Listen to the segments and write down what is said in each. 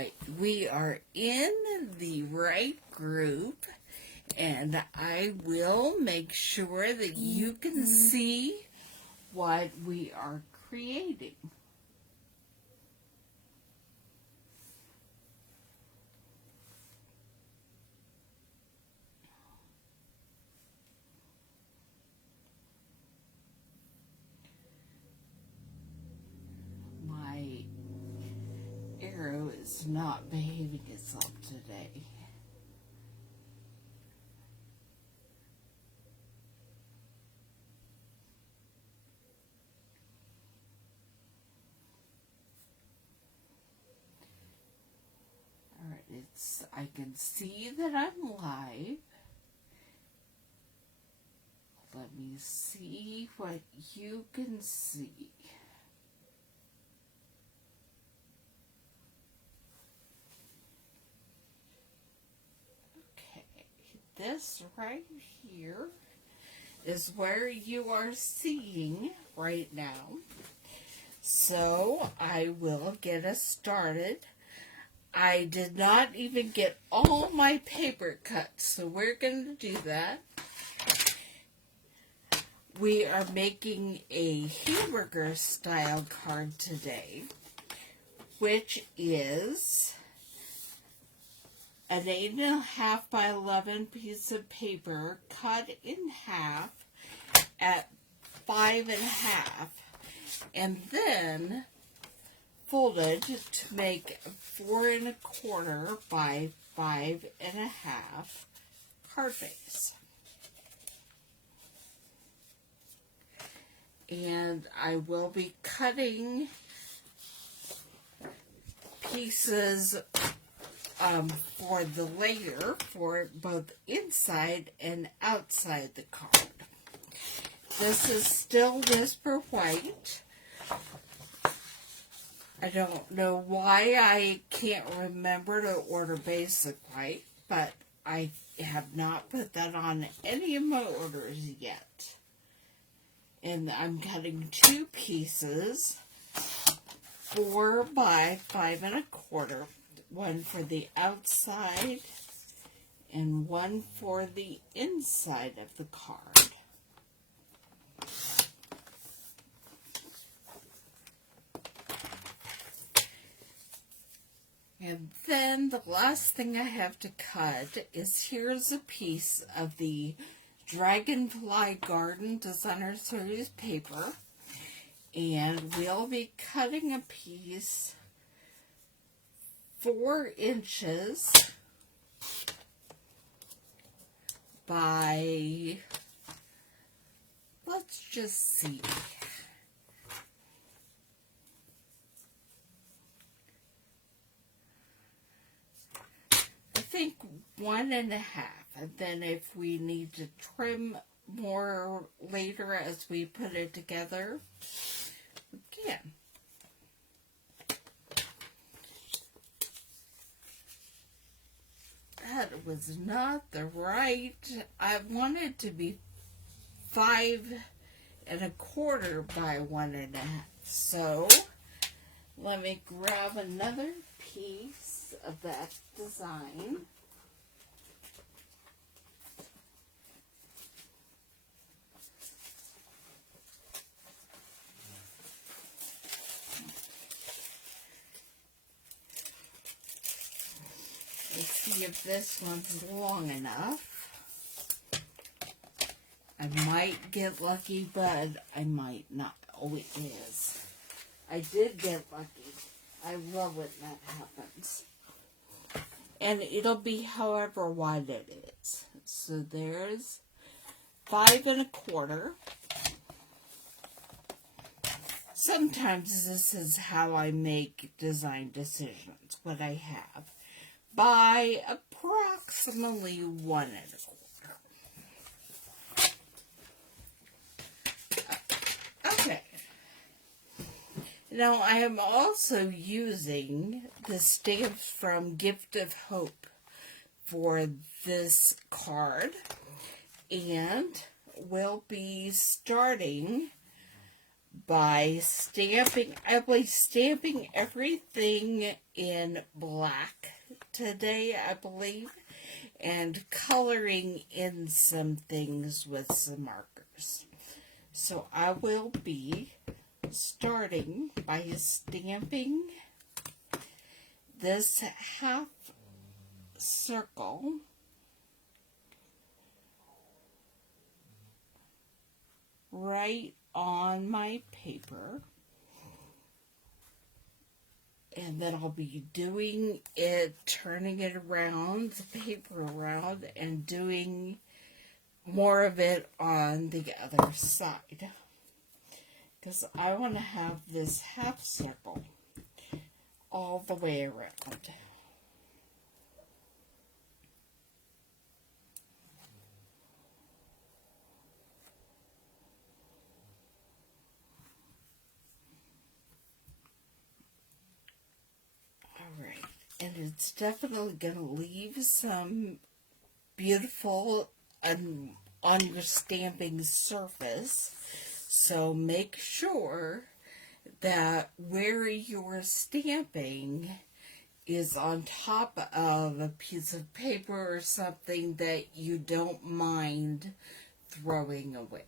right, we are in the right group, and I will make sure that you can see what we are creating. My arrow is not behaving itself today. Alright, I can see that I'm live. Let me see what you can see. Okay, this right here is where you are seeing right now. So I will get us started. I did not even get all my paper cut, so we're going to do that. We are making a hamburger style card today, which is an 8.5 by 11 piece of paper cut in half at 5.5, and then folded to make 4.25 by 5.5 card base. And I will be cutting pieces for the layer for both inside and outside the card. This is still Whisper White. I don't know why I can't remember to order Basic White, but I have not put that on any of my orders yet. And I'm cutting 2 pieces, 4 by 5.25, one for the outside and one for the inside of the card. And then the last thing I have to cut is, here's a piece of the Dragonfly Garden Designer Series paper, and we'll be cutting a piece 4 inches by, let's just see, I think 1.5. And then if we need to trim more later as we put it together, we can. That was not the right. I wanted to be 5.25 by 1.5. So let me grab another piece of that design. Let's see if this one's long enough. I might get lucky, but I might not. Oh, it is. I did get lucky. I love when that happens. And it'll be however wide it is. So there's 5.25. Sometimes this is how I make design decisions, what I have. By approximately 1.25. Okay. Now I am also using the stamps from Gift of Hope for this card, and we'll be starting by stamping. I'll be stamping everything in black today, I believe, and coloring in some things with some markers. So I will be starting by stamping this half circle right on my paper, and then I'll be doing it, turning it around, the paper around, and doing more of it on the other side, because I want to have this half circle all the way around. Alright, and it's definitely going to leave some beautiful on your stamping surface, so make sure that where you're stamping is on top of a piece of paper or something that you don't mind throwing away.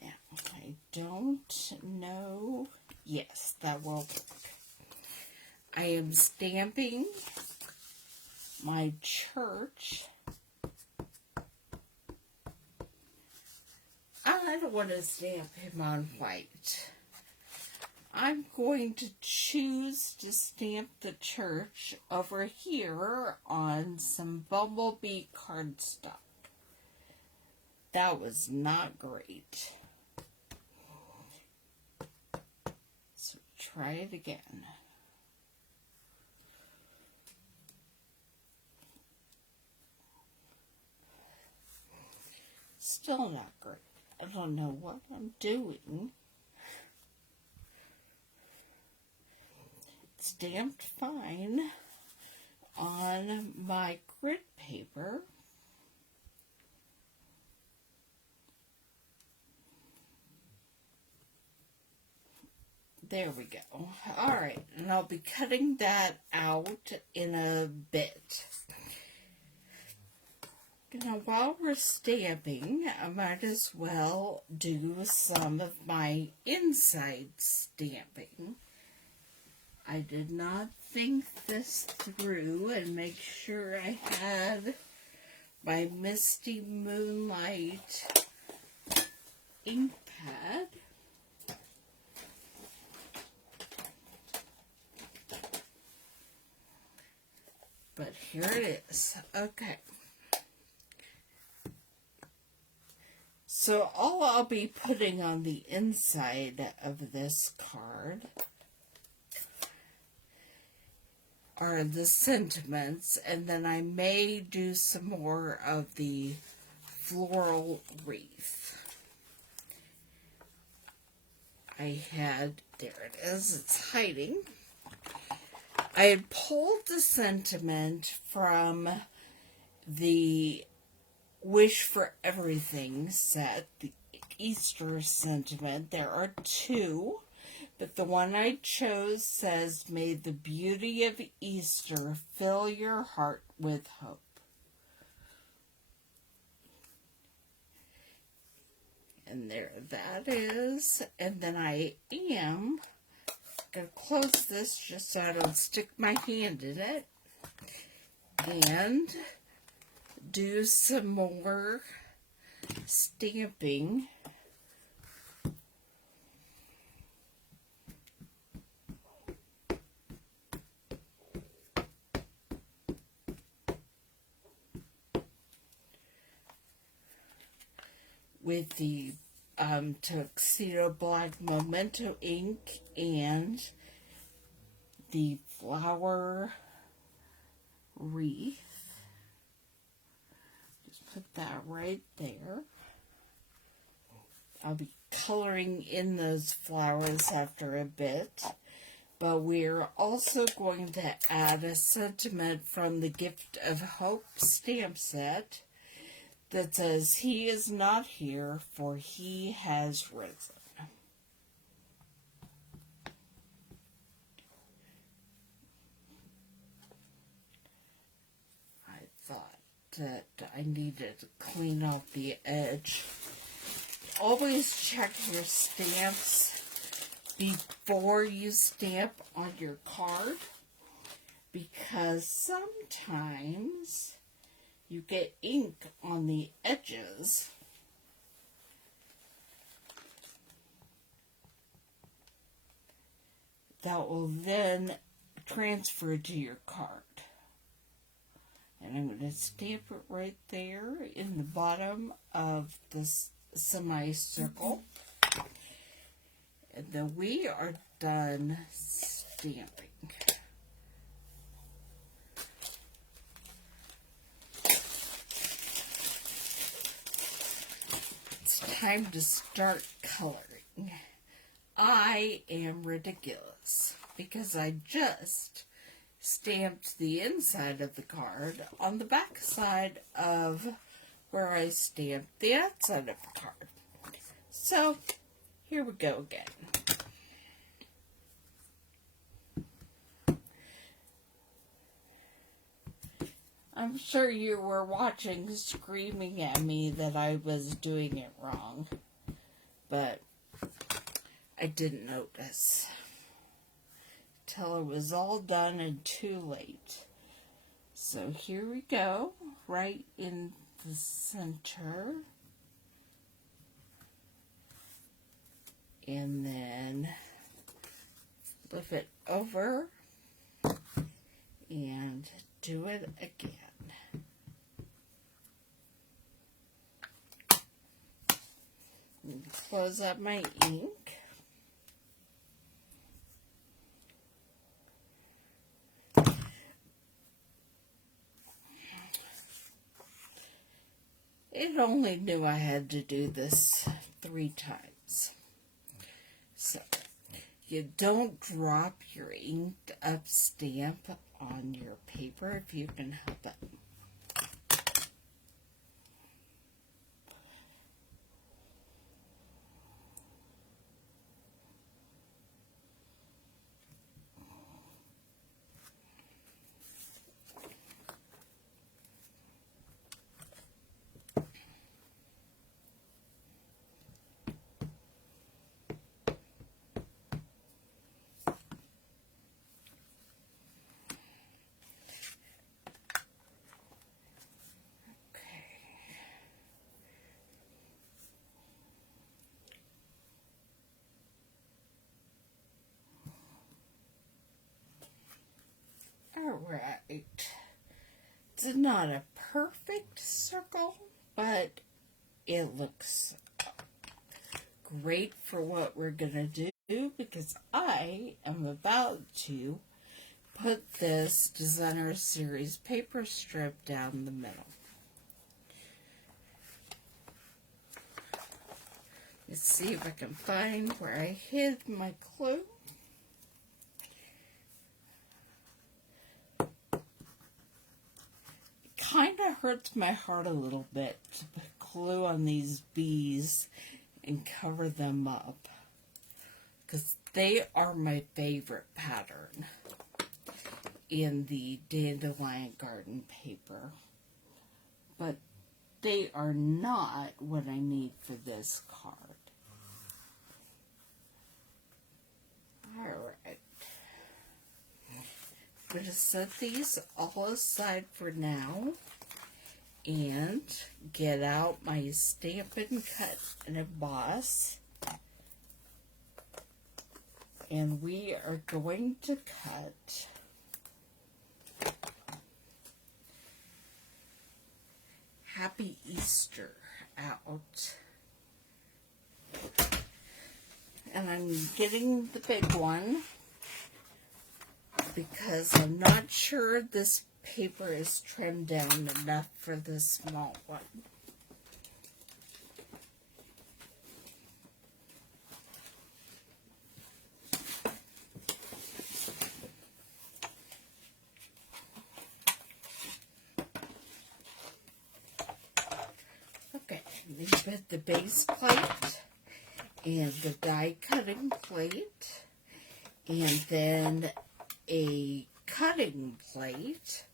Now, I don't know. Yes, that will work. I am stamping my church. I don't want to stamp him on white. I'm going to choose to stamp the church over here on some bumblebee cardstock. That was not great. So try it again. Still not great. I don't know what I'm doing. It's stamped fine on my grid paper. There we go. Alright, and I'll be cutting that out in a bit. Now, while we're stamping, I might as well do some of my inside stamping. I did not think this through and make sure I had my Misty Moonlight ink pad. But here it is. Okay. So all I'll be putting on the inside of this card are the sentiments, and then I may do some more of the floral wreath. There it is, it's hiding. I had pulled the sentiment from the Wish for Everything set, the Easter sentiment. There are two, but the one I chose says, "May the beauty of Easter fill your heart with hope." And there that is. And then I am going to close this just so I don't stick my hand in it. And do some more stamping with the Tuxedo Black Memento ink and the flower wreath. Put that right there. I'll be coloring in those flowers after a bit. But we're also going to add a sentiment from the Gift of Hope stamp set. that says, "He is not here, for he has risen." I thought that I needed to clean out the edge. Always check your stamps before you stamp on your card, because sometimes you get ink on the edges that will then transfer to your card. And I'm going to stamp it right there in the bottom of this semicircle. And then we are done stamping. It's time to start coloring. I am ridiculous because I just stamped the inside of the card on the back side of where I stamped the outside of the card. So, here we go again. I'm sure you were watching, screaming at me that I was doing it wrong, but I didn't notice till it was all done and too late. So here we go, right in the center. And then flip it over and do it again. And close up my ink. It only knew I had to do this 3 times. So, you don't drop your inked up stamp on your paper if you can help it. Alright, it's not a perfect circle, but it looks great for what we're going to do, because I am about to put this Designer Series paper strip down the middle. Let's see if I can find where I hid my clue. Kind of hurts my heart a little bit to put glue on these bees and cover them up, because they are my favorite pattern in the Dandelion Garden paper, but they are not what I need for this card. Alright. I'm going to set these all aside for now and get out my Stampin' Cut and Emboss. And we are going to cut Happy Easter out. And I'm getting the big one because I'm not sure this paper is trimmed down enough for the small one. you put the base plate and the die cutting plate, and then a cutting plate,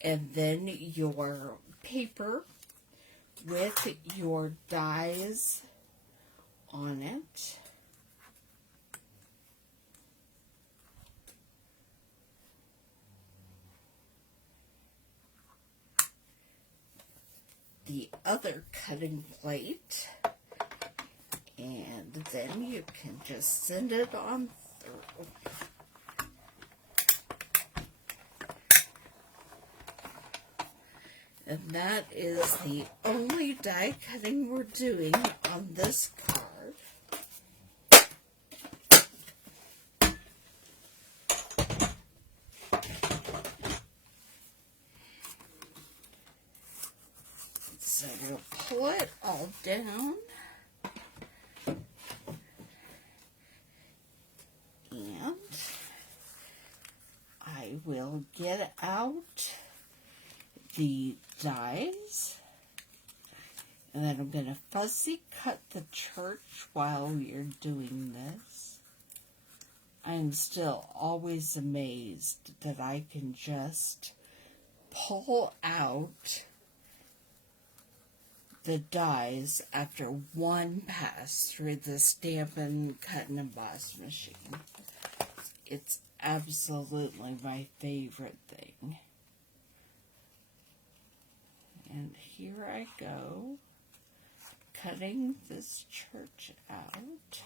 and then your paper with your dies on it. The other cutting plate, and then you can just send it on through. And that is the only die cutting we're doing on this card. So we'll pull it all down. And I will get out the dies, and then I'm going to fussy cut the church while we are doing this. I'm still always amazed that I can just pull out the dies after one pass through the Stampin' Cut and Emboss machine. It's absolutely my favorite thing. And here I go, cutting this church out.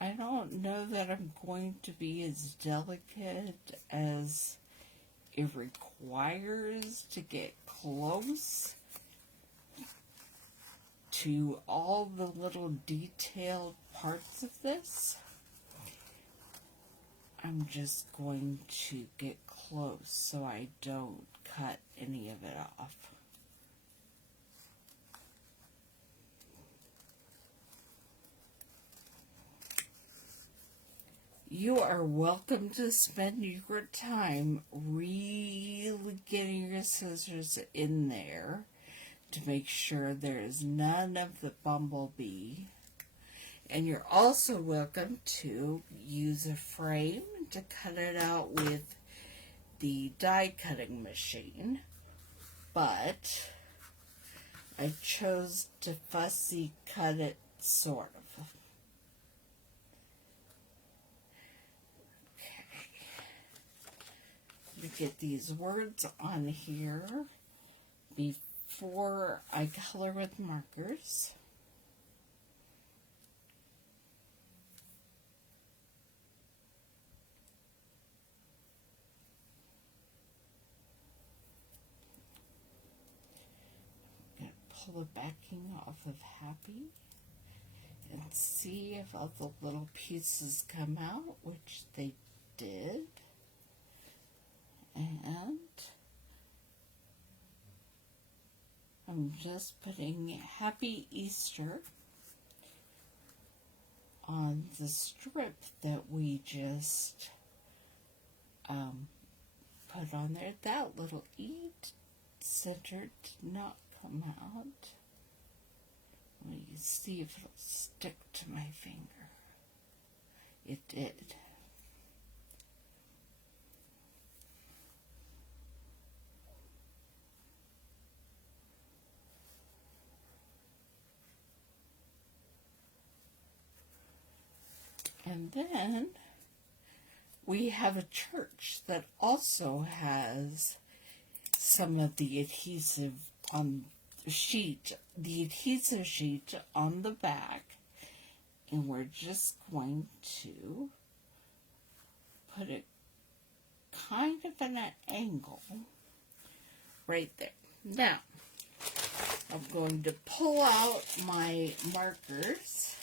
I don't know that I'm going to be as delicate as it requires to get close to all the little detailed parts of this. I'm just going to get close so I don't cut any of it off. You are welcome to spend your time really getting your scissors in there to make sure there is none of the bumblebee. And you're also welcome to use a frame to cut it out with the die cutting machine. But I chose to fussy cut it sort of. To get these words on here before I color with markers. I'm going to pull the backing off of Happy and see if all the little pieces come out, which they did. And I'm just putting Happy Easter on the strip that we just put on there. That little E center did not come out. Let me see if it'll stick to my finger. It did. And then we have a church that also has some of the adhesive on the sheet, on the back, and we're just going to put it kind of at an angle right there. Now, I'm going to pull out my markers.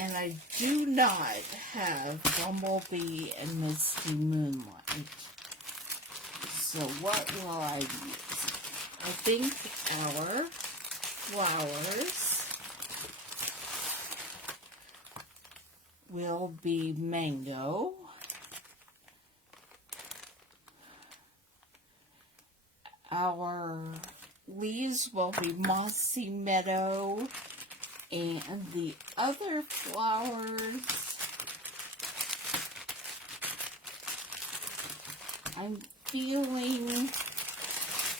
And I do not have Bumblebee and Misty Moonlight. So what will I use? I think our flowers will be mango. Our leaves will be mossy meadow, and the other flowers, I'm feeling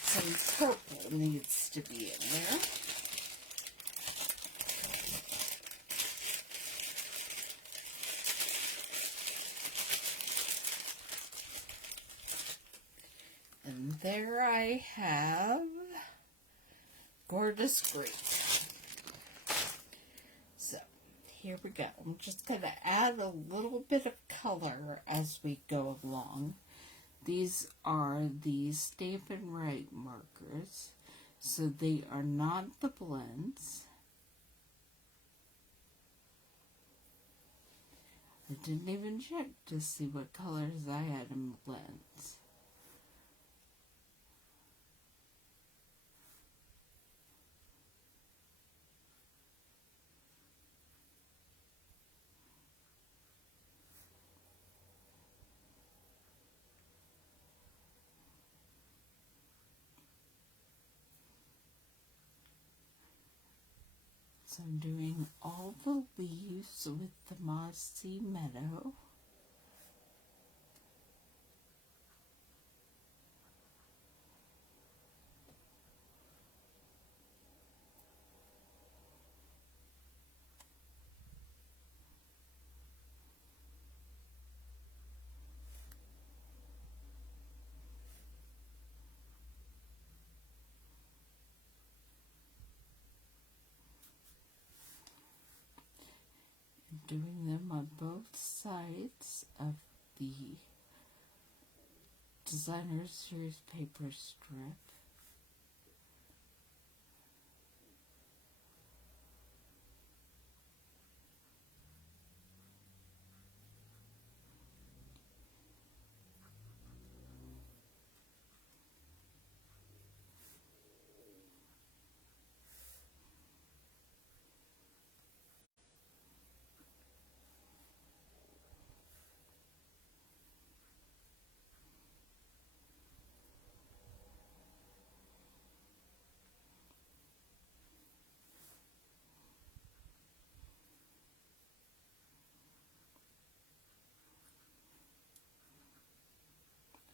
some purple needs to be in there. And there I have Gorgeous Green. So, here we go. I'm just going to add a little bit of color as we go along. These are the Stampin' Up markers, so they are not the blends. I didn't even check to see what colors I had in blends. So I'm doing all the leaves with the mossy meadow. Doing them on both sides of the Designer Series paper strip.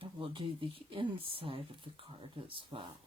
And we'll do the inside of the card as well.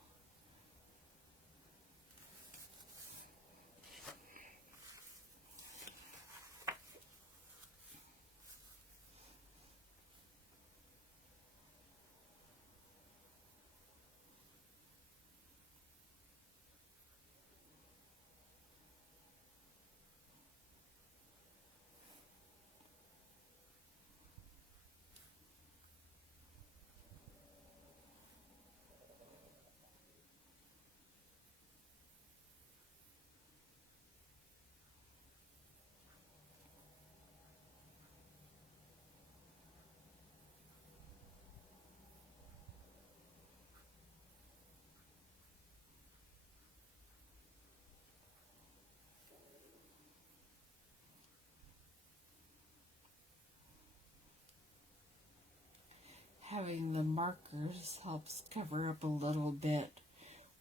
Having the markers helps cover up a little bit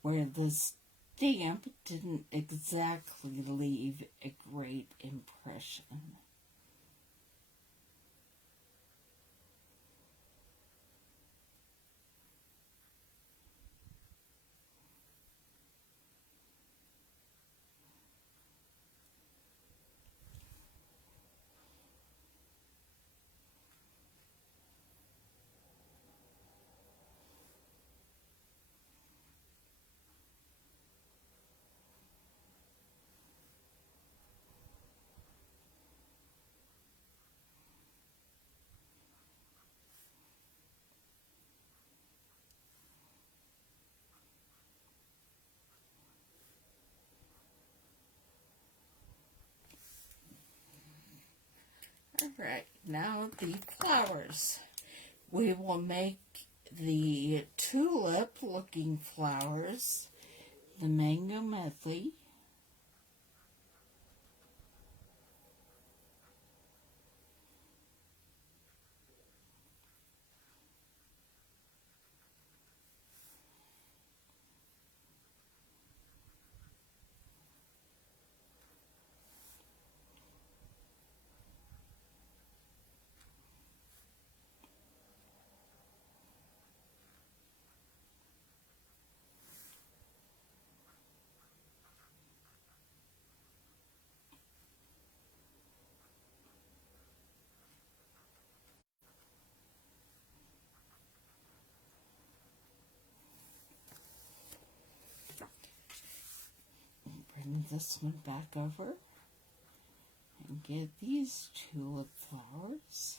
where the stamp didn't exactly leave a great impression. Alright, now the flowers. We will make the tulip looking flowers, the mango medley, turn this one back over and get these tulip flowers.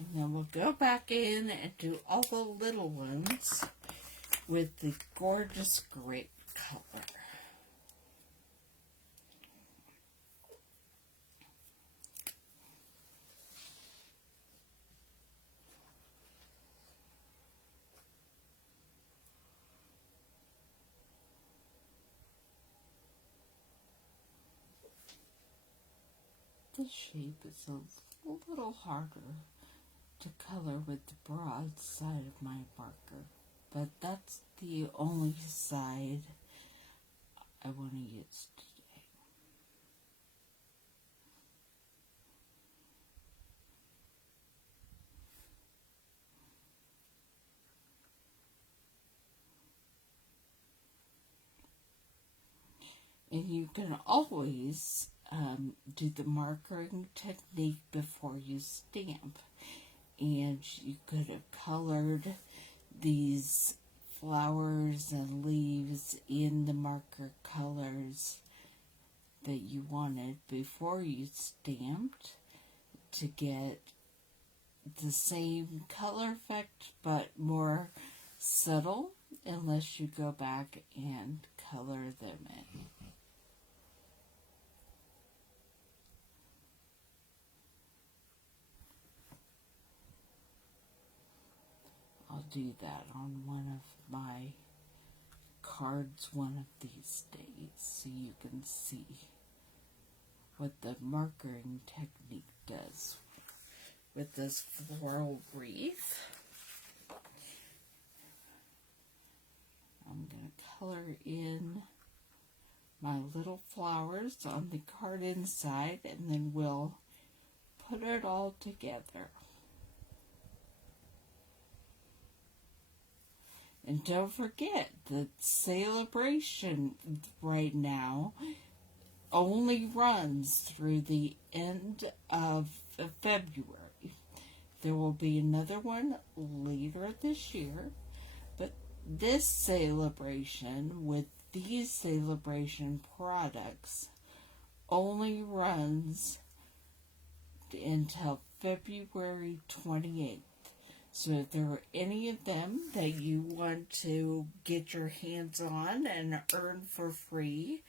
And then we'll go back in and do all the little ones with the gorgeous grape color. This shape is a little harder to color with the broad side of my marker, but that's the only side I want to use today. And you can always do the markering technique before you stamp. And you could have colored these flowers and leaves in the marker colors that you wanted before you stamped to get the same color effect but more subtle, unless you go back and color them in. I'll do that on one of my cards one of these days so you can see what the markering technique does with this floral wreath. I'm going to color in my little flowers on the card inside, and then we'll put it all together. And don't forget, the celebration right now only runs through the end of February. There will be another one later this year, but this celebration with these celebration products only runs until February 28th. So if there are any of them that you want to get your hands on and earn for free,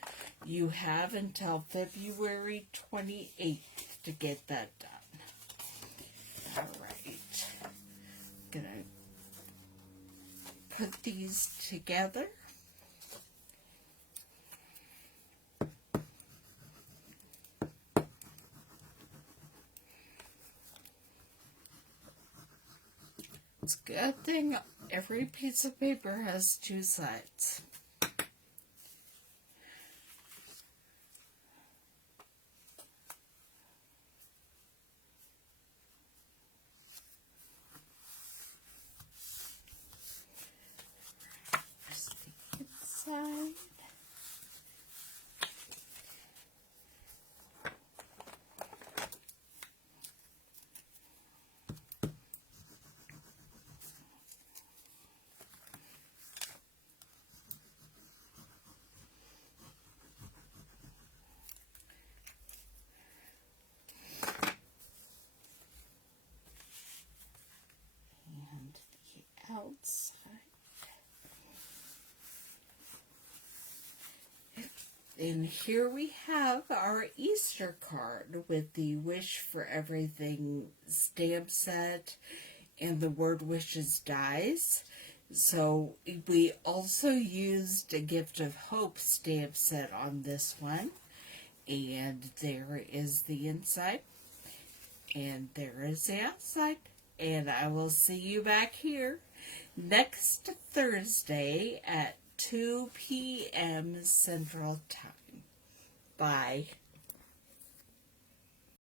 you have until February 28th to get that done. Alright. I'm going to put these together. It's a good thing every piece of paper has two sides. Here's the inside. Outside. And here we have our Easter card with the Wish for Everything stamp set and the Word Wishes dies. So we also used a Gift of Hope stamp set on this one. And there is the inside. And there is the outside. And I will see you back here next Thursday at 2 p.m. Central Time. Bye.